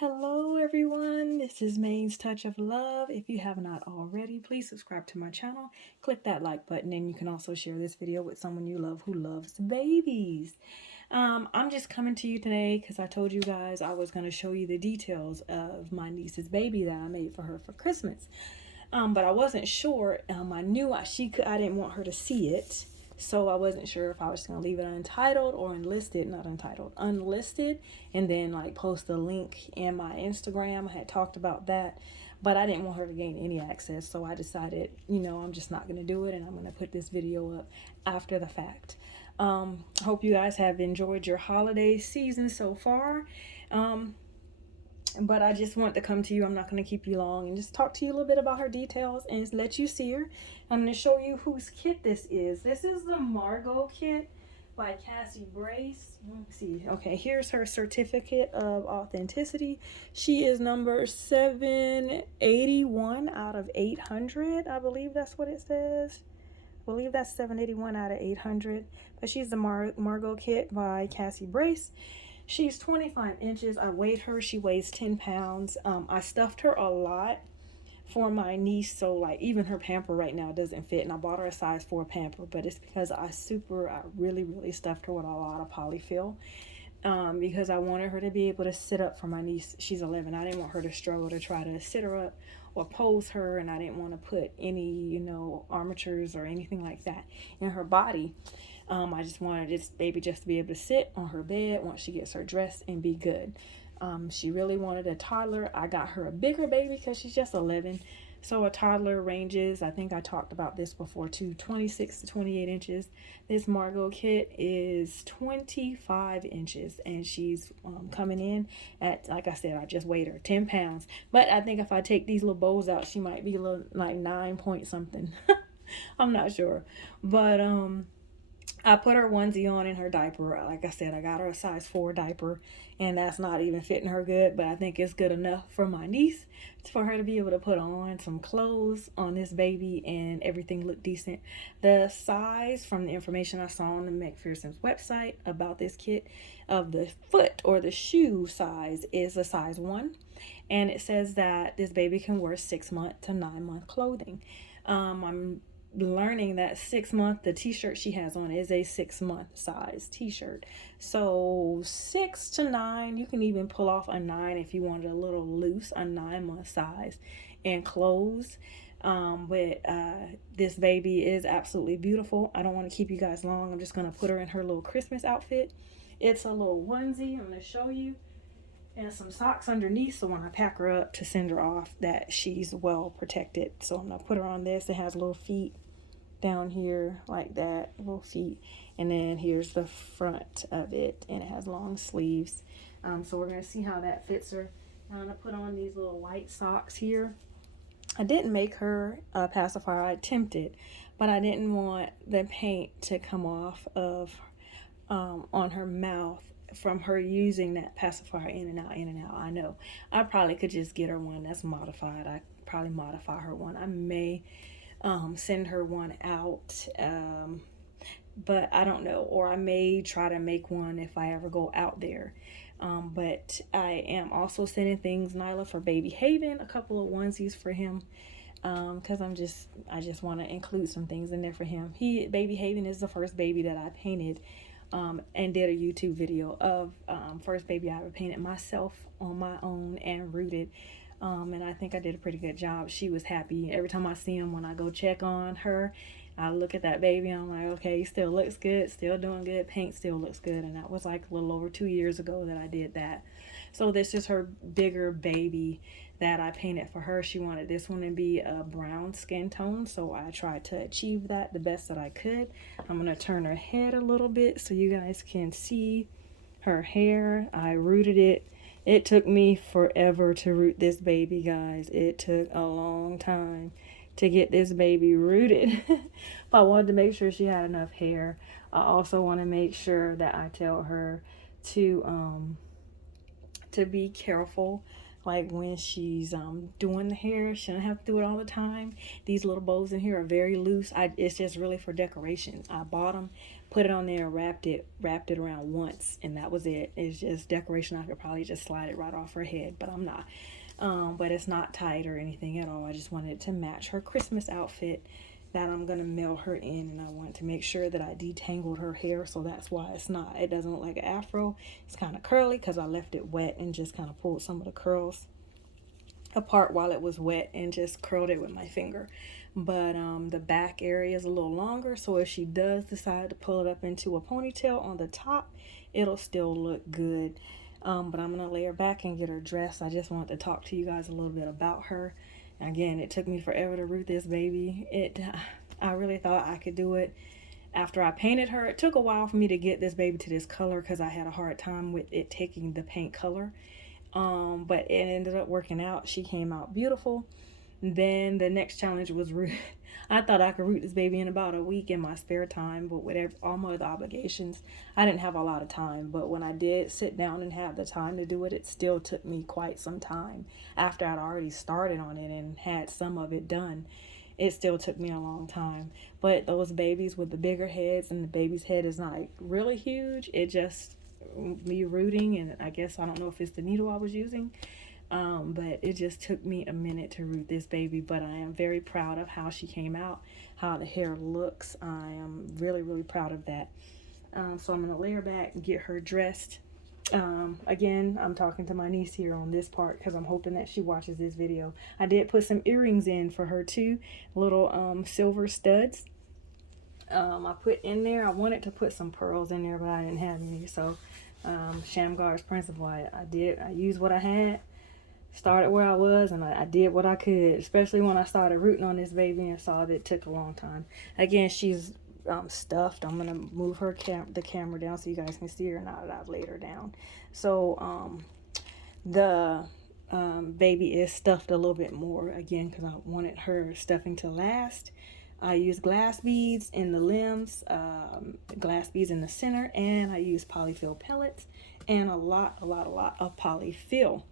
Hello everyone, this is Main's Touch of Love. If you have not already, please subscribe to my channel, click that like button, and you can also share this video with someone you love who loves babies. I'm just coming to you today because I told you guys I was going to show you the details of my niece's baby that I made for her for Christmas. But I wasn't sure. I knew I didn't want her to see it. So I wasn't sure if I was going to leave it untitled or unlisted, not untitled, unlisted, and then like post a link in my Instagram. I had talked about that, but I didn't want her to gain any access. So I decided, I'm just not going to do it, and I'm going to put this video up after the fact. Hope you guys have enjoyed your holiday season so far. But I just want to come to you. I'm not going to keep you long and just talk to you a little bit about her details and let you see her. I'm going to show you whose kit this is. This is the Margot kit by Cassie Brace. Let's see. Okay, here's her certificate of authenticity. She is number 781 out of 800. I believe that's what it says. I believe that's 781 out of 800. But she's the Margot kit by Cassie Brace. She's 25 inches. I weighed her. She weighs 10 pounds. I stuffed her a lot for my niece. So like even her pamper right now doesn't fit. And I bought her a size 4 pamper. But it's because I really stuffed her with a lot of polyfill. Because I wanted her to be able to sit up for my niece. She's 11. I didn't want her to struggle to try to sit her up or pose her. And I didn't want to put any, armatures or anything like that in her body. I just wanted this baby just to be able to sit on her bed once she gets her dressed and be good. She really wanted a toddler. I got her a bigger baby because she's just 11. So a toddler ranges, I think I talked about this before too, 26 to 28 inches. This Margot kit is 25 inches and she's coming in at, like I said, I just weighed her 10 pounds. But I think if I take these little bows out, she might be a little like 9 point something. I'm not sure. But I put her onesie on in her diaper. Like I said, I got her a size 4 diaper, and that's not even fitting her good, but I think it's good enough for my niece for her to be able to put on some clothes on this baby and everything look decent. The size from the information I saw on the McPherson's website about this kit of the foot or the shoe size is a size 1, and it says that this baby can wear 6-month to 9-month clothing. I'm learning that 6-month, the t-shirt she has on is a 6-month size t-shirt. So 6 to 9, you can even pull off a 9 if you wanted a little loose, a 9-month size in clothes. But this baby is absolutely beautiful. I don't want to keep you guys long. I'm just going to put her in her little Christmas outfit. It's a little onesie. I'm going to show you. And some socks underneath, so when I pack her up to send her off, that she's well protected. So I'm going to put her on this. It has little feet down here like that, little feet. And then here's the front of it, and it has long sleeves. So we're going to see how that fits her. I'm going to put on these little white socks here. I didn't make her a pacifier. I attempted, but I didn't want the paint to come off of on her mouth from her using that pacifier in and out. I know I probably could just get her one that's modified. I probably modify her one. I may send her one out, but I don't know, or I may try to make one if I ever go out there. But I am also sending things, Nyla, for Baby Haven, a couple of onesies for him, because I just want to include some things in there for him. Baby Haven is the first baby that I painted and did a YouTube video of. First baby I ever painted myself on my own and rooted. And I think I did a pretty good job. She was happy. Every time I see him, when I go check on her, I look at that baby and I'm like, okay, still looks good, still doing good, paint still looks good. And that was like a little over 2 years ago that I did that. So this is her bigger baby that I painted for her. She wanted this one to be a brown skin tone, so I tried to achieve that the best that I could. I'm going to turn her head a little bit so you guys can see her hair. I rooted it. It took me forever to root this baby, guys. It took a long time to get this baby rooted. But I wanted to make sure she had enough hair. I also want to make sure that I tell her to be careful like when she's doing the hair. She doesn't have to do it all the time. These little bows in here are very loose. It's just really for decoration. I bought them, put it on there, wrapped it around once, and that was it. It's just decoration. I could probably just slide it right off her head, but I'm not. But it's not tight or anything at all. I just wanted it to match her Christmas outfit that I'm gonna mail her in, and I want to make sure that I detangled her hair, so that's why it doesn't look like an afro. It's kind of curly because I left it wet and just kind of pulled some of the curls apart while it was wet and just curled it with my finger. But the back area is a little longer, so if she does decide to pull it up into a ponytail on the top, it'll still look good. But I'm gonna lay her back and get her dressed. I just wanted to talk to you guys a little bit about her. Again, it took me forever to root this baby. I really thought I could do it after I painted her. It took a while for me to get this baby to this color because I had a hard time with it taking the paint color. But it ended up working out. She came out beautiful. Then the next challenge was I thought I could root this baby in about a week in my spare time, but with all my other obligations, I didn't have a lot of time. But when I did sit down and have the time to do it, it still took me quite some time. After I'd already started on it and had some of it done, it still took me a long time. But those babies with the bigger heads, and the baby's head is not like really huge, it just me rooting, and I guess I don't know if it's the needle I was using. But it just took me a minute to root this baby, but I am very proud of how she came out, how the hair looks. I am really, really proud of that. So I'm going to lay her back and get her dressed. Again, I'm talking to my niece here on this part because I'm hoping that she watches this video. I did put some earrings in for her too, little silver studs. I put in there, I wanted to put some pearls in there, but I didn't have any. So Shamgar's principle, I used what I had. Started where I was, and I did what I could, especially when I started rooting on this baby and saw that it took a long time. Again, she's stuffed. I'm gonna move the camera down so you guys can see her now that I've laid her down. So the baby is stuffed a little bit more, again, because I wanted her stuffing to last. I used glass beads in the limbs, glass beads in the center, and I used polyfill pellets and a lot of polyfill.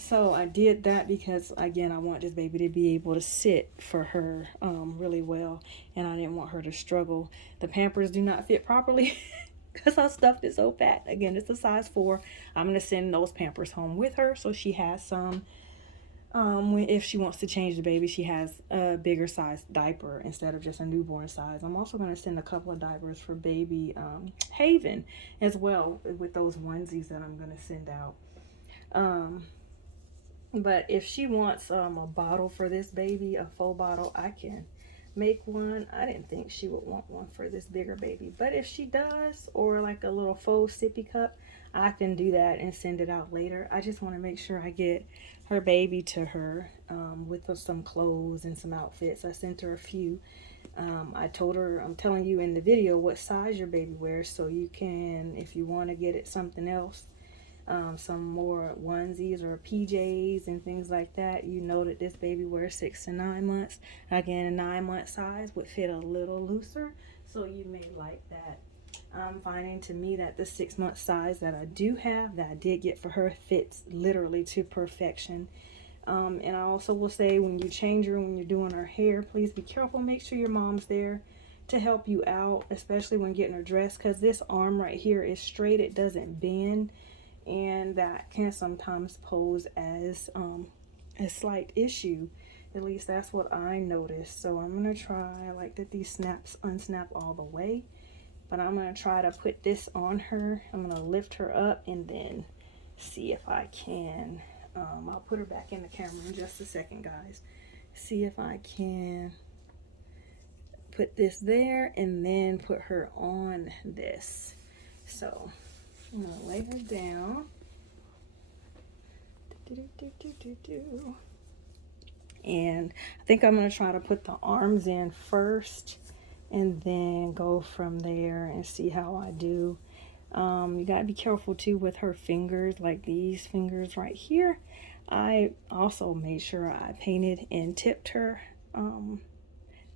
So I did that because, again, I want this baby to be able to sit for her really well, and I didn't want her to struggle. The Pampers do not fit properly because I stuffed it so fat. Again, it's a size 4. I'm going to send those Pampers home with her so she has some. If she wants to change the baby, she has a bigger size diaper instead of just a newborn size. I'm also going to send a couple of diapers for baby Haven as well, with those onesies that I'm going to send out. But if she wants a bottle for this baby, a full bottle, I can make one. I didn't think she would want one for this bigger baby, but if she does, or like a little faux sippy cup, I can do that and send it out later. I just want to make sure I get her baby to her with some clothes and some outfits. I sent her a few. I told her, I'm telling you in the video what size your baby wears, so you can, if you want to get it something else, some more onesies or PJs and things like that. You know that this baby wears 6 to 9 months. Again, a 9-month size would fit a little looser, so you may like that. I'm finding to me that the 6-month size that I do have, that I did get for her, fits literally to perfection. And I also will say, when you change her, when you're doing her hair, please be careful. Make sure your mom's there to help you out, especially when getting her dressed, because this arm right here is straight. It doesn't bend, and that can sometimes pose as a slight issue. At least that's what I noticed. So I'm going to try, I like that these snaps unsnap all the way, but I'm going to try to put this on her. I'm going to lift her up and then see if I can. I'll put her back in the camera in just a second, guys. See if I can put this there and then put her on this. So I'm going to lay her down. And I think I'm going to try to put the arms in first and then go from there and see how I do. You got to be careful too with her fingers, like these fingers right here. I also made sure I painted and tipped her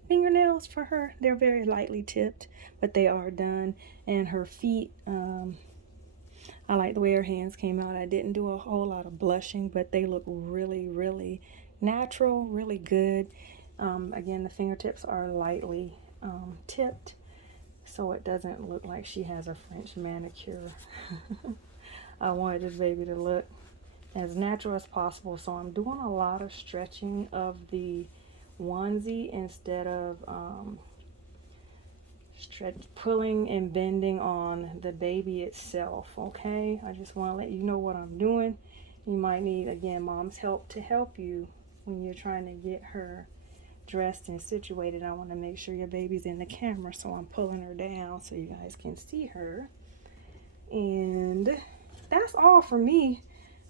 fingernails for her. They're very lightly tipped, but they are done. And her feet, I I like the way her hands came out. I didn't do a whole lot of blushing, but they look really, really natural, really good. Again, the fingertips are lightly tipped, so it doesn't look like she has a French manicure. I wanted this baby to look as natural as possible, so I'm doing a lot of stretching of the onesie instead of pulling and bending on the baby itself. Okay, I just want to let you know what I'm doing. You might need, again, mom's help to help you when you're trying to get her dressed and situated. I want to make sure your baby's in the camera, so I'm pulling her down so you guys can see her. And that's all for me.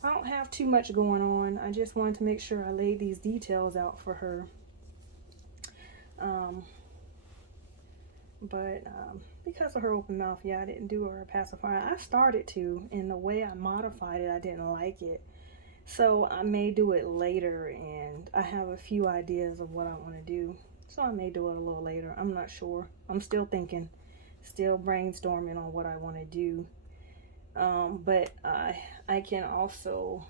I don't have too much going on. I just wanted to make sure I laid these details out for her. But because of her open mouth, yeah, I didn't do her a pacifier. I started to, and the way I modified it, I didn't like it. So I may do it later, and I have a few ideas of what I want to do. So I may do it a little later. I'm not sure. I'm still thinking, still brainstorming on what I want to do. But I can also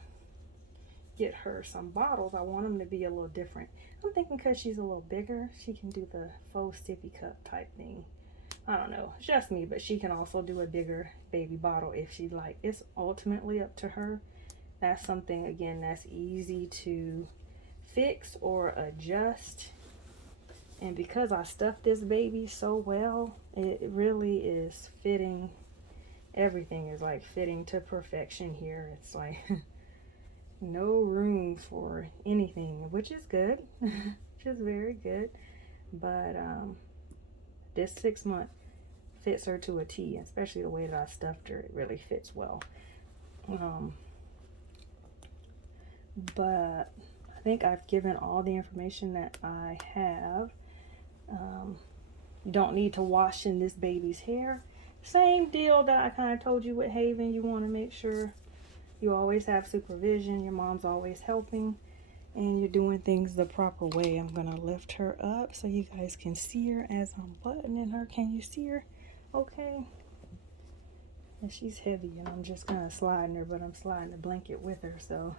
get her some bottles. I want them to be a little different. I'm thinking because she's a little bigger, she can do the faux sippy cup type thing. I don't know, it's just me, but she can also do a bigger baby bottle if she'd like. It's ultimately up to her. That's something, again, that's easy to fix or adjust. And because I stuffed this baby so well, it really is fitting. Everything is like fitting to perfection here. It's like no room for anything, which is good, which is very good. But this 6 month fits her to a T, especially the way that I stuffed her. It really fits well. But I think I've given all the information that I have. You don't need to wash in this baby's hair. Same deal that I kind of told you with Haven. You want to make sure you always have supervision. Your mom's always helping, and you're doing things the proper way. I'm going to lift her up so you guys can see her as I'm buttoning her. Can you see her? Okay. And she's heavy, and I'm just kind of sliding her, but I'm sliding the blanket with her, so.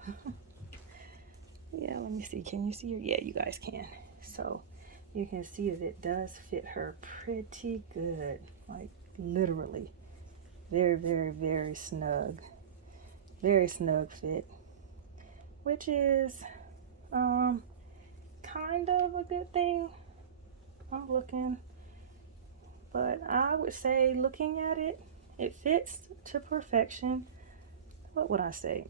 Yeah, let me see. Can you see her? Yeah, you guys can. So you can see that it does fit her pretty good. Like, literally. Very, very, very snug. Very snug fit. Which is kind of a good thing. I'm looking. But I would say, looking at it, it fits to perfection. What would I say?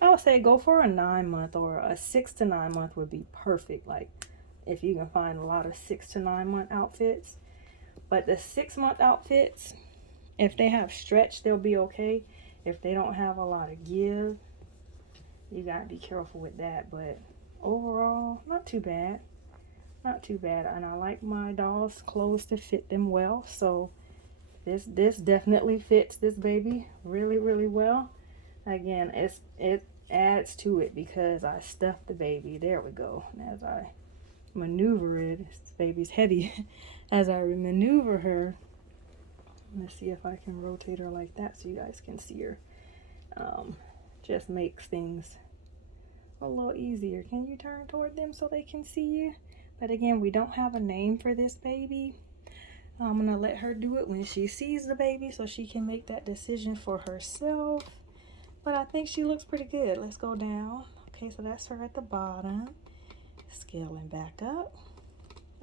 I would say go for a 9 month, or a 6 to 9 month would be perfect. Like, if you can find a lot of 6 to 9 month outfits. But the 6 month outfits, if they have stretch, they'll be okay. If they don't have a lot of give, you gotta be careful with that. But overall, not too bad. Not too bad. And I like my dolls' clothes to fit them well. So this definitely fits this baby really, really well. Again, it adds to it because I stuffed the baby. There we go. And as I maneuver it, this baby's heavy. As I maneuver her, let's see if I can rotate her like that so you guys can see her. Just makes things a little easier. Can you turn toward them so they can see you? But again, we don't have a name for this baby. I'm gonna let her do it when she sees the baby so she can make that decision for herself. But I think she looks pretty good. Let's go down. Okay, so that's her at the bottom. Scaling back up.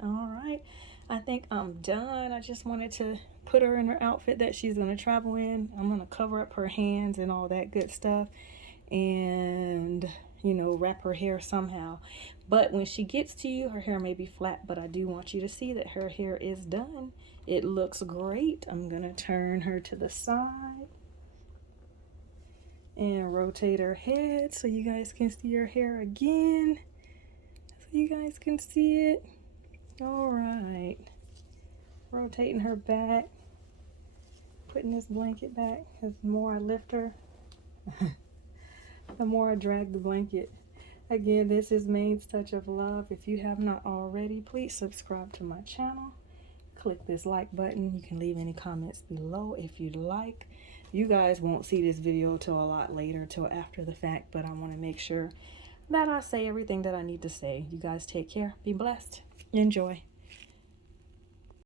All right, I think I'm done. I just wanted to put her in her outfit that she's gonna travel in. I'm gonna cover up her hands and all that good stuff, and you know, wrap her hair somehow. But when she gets to you, her hair may be flat, but I do want you to see that her hair is done. It looks great. I'm gonna turn her to the side and rotate her head so you guys can see her hair again, so you guys can see it. All right, rotating her back, putting this blanket back, because the more I lift her, the more I drag the blanket. Again, this is Main's Touch of Love. If you have not already, please subscribe to my channel. Click this like button. You can leave any comments below if you'd like. You guys won't see this video till a lot later, till after the fact, but I want to make sure that I say everything that I need to say. You guys take care. Be blessed. Enjoy.